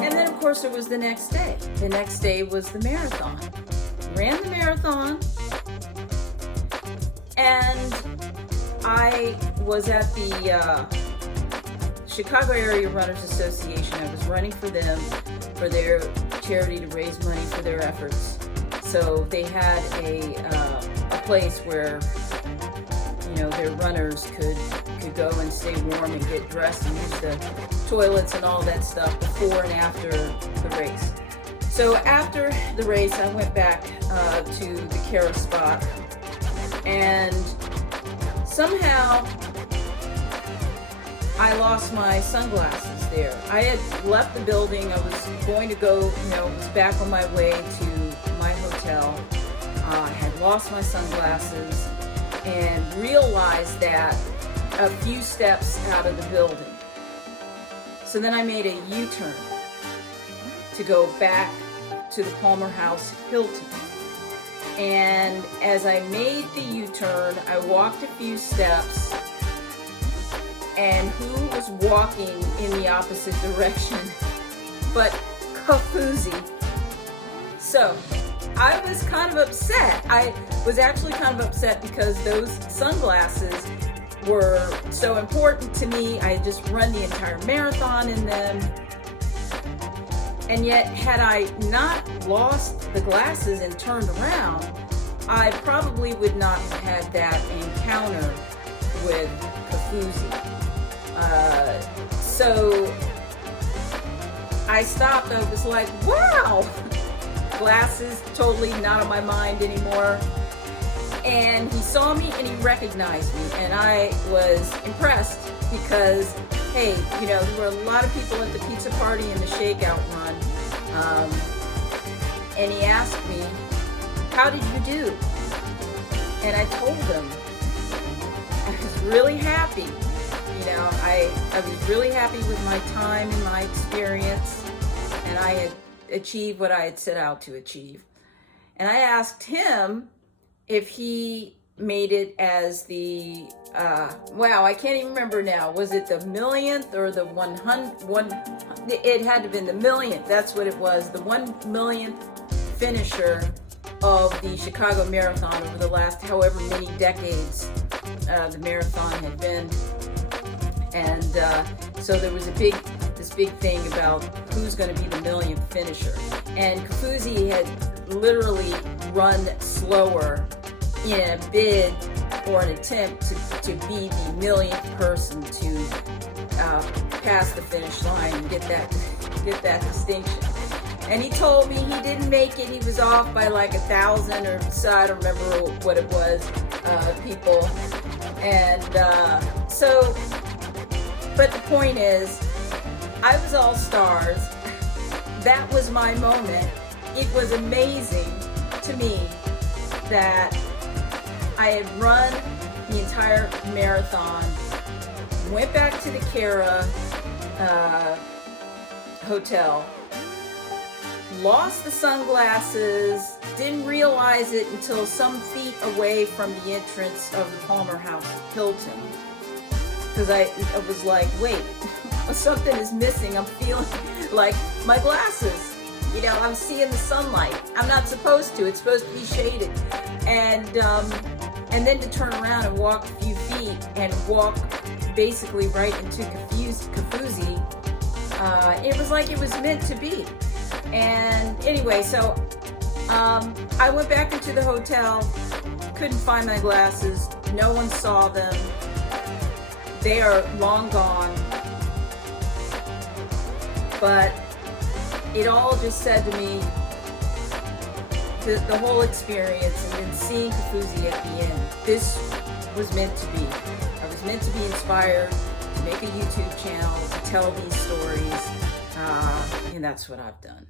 And then, of course, there was the next day. The next day was the marathon. Ran the marathon, and I was at the Chicago Area Runners Association. I was running for them for their charity to raise money for their efforts. So they had a place where, you know, their runners could go and stay warm and get dressed and use the toilets and all that stuff before and after the race. So after the race, I went back to the Kara spot, and somehow I lost my sunglasses there. I had left the building. I was going to go, was back on my way to my hotel. I had lost my sunglasses and realized that a few steps out of the building. So then I made a U-turn to go back to the Palmer House Hilton. And as I made the U-turn, I walked a few steps, and who was walking in the opposite direction but Kofuzi? So I was kind of upset. I was actually kind of upset because those sunglasses were so important to me. I had just run the entire marathon in them. And yet, had I not lost the glasses and turned around, I probably would not have had that encounter with Kofuzi. So I stopped. I was like, wow, glasses totally not on my mind anymore. And he saw me and he recognized me, and I was impressed because, hey, there were a lot of people at the pizza party and the shakeout run, and he asked me, how did you do? And I told him I was really happy. I was really happy with my time and my experience, and I had achieved what I had set out to achieve. And I asked him if he made it as the, I can't even remember now. Was it the millionth or the 100? It had to have been the millionth. That's what it was. The 1 millionth finisher of the Chicago Marathon over the last however many decades the marathon had been. And so there was this big thing about who's going to be the millionth finisher. And Kofuzi had literally run slower in a bid or an attempt to be the millionth person to pass the finish line and get that distinction. And he told me he didn't make it. He was off by like 1,000 or so, I don't remember what it was, people. And but the point is, I was all stars. That was my moment. It was amazing to me that I had run the entire marathon, went back to the Kara hotel, lost the sunglasses, didn't realize it until some feet away from the entrance of the Palmer House Hilton. Because I was like, wait, something is missing. I'm feeling like my glasses. I'm seeing the sunlight. I'm not supposed to. It's supposed to be shaded. And then to turn around and walk a few feet and walk basically right into Kofuzi, it was like it was meant to be. And anyway, so I went back into the hotel, couldn't find my glasses. No one saw them. They are long gone. But it all just said to me, the whole experience, and then seeing Kofuzi at the end, this was meant to be. I was meant to be inspired to make a YouTube channel, to tell these stories, and that's what I've done.